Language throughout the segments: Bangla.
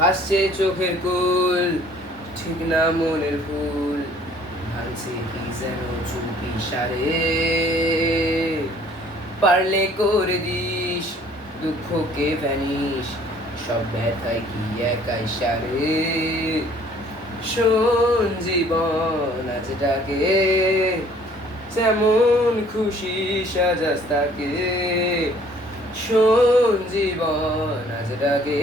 ভাসছে চোখের কুল, ঠিক না মনের ভুল, ভাঙছে কি যেন চুপি সারে। পারলে করে দিস দুঃখকে ভ্যানিশ, সব ব্যথায় কি একাই সারে। শোন জীবন আজ ডাকে, যেমন খুশি সাজাস তাকে। শোন জীবন আজ ডাকে,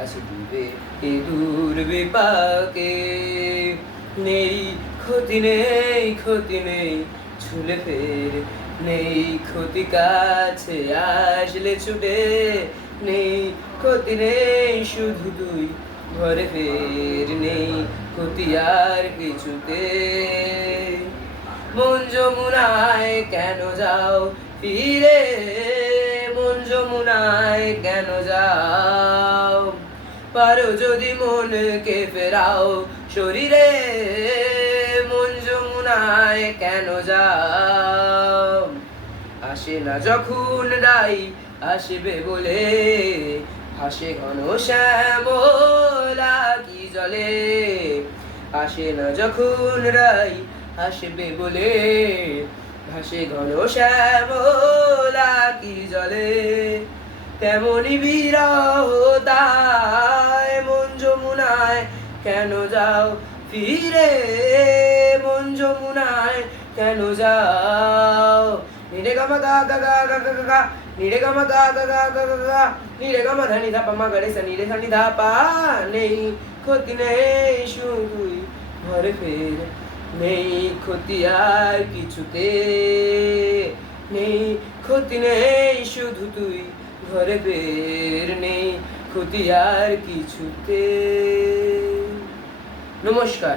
আজ ডুবে এ দূর বিপাকে। নেই ক্ষতি নেই ক্ষতি নেই ছুলে ফের, নেই ক্ষতি কাছে আসলে ছুটে। নেই ক্ষতি নেই শুধু তুই ঘরে ফের, নেই ক্ষতি আর কিছুতে। মন যমুনায় কেন যাও ফিরে, মন যমুনায় কেন যাও। পারো যদি মনকে ফেরাও শরীরে, মন যমুনায় কেন যাও। আসে না যখন রাই আসবে বলে, হাসে ঘন শ্যামলা কি জলে। আসে না যখন রাই আসবে বলে, ভাসে ঘন শ্যামলা কি জলে। তেমনি বিরহ তাই মন যমুনায় কেন যাও ফিরে, মন যমুনায় কেন যাও। নিরে গামা গা গা গা গা গা গা গা, নিরে গামা গা গা গা গা গা গা, নিরে গামা ধানি ধাপা মা গরে সা নিরে ধানি ধাপা। নেই ক্ষতি নেই শুধুই ঘরে ফের, নেই ক্ষতি আর কিছুতে। নেই ক্ষতি নেই শুধু তুই ঘরে ফের, নেই ক্ষতি আর কিছুতে। নমস্কার।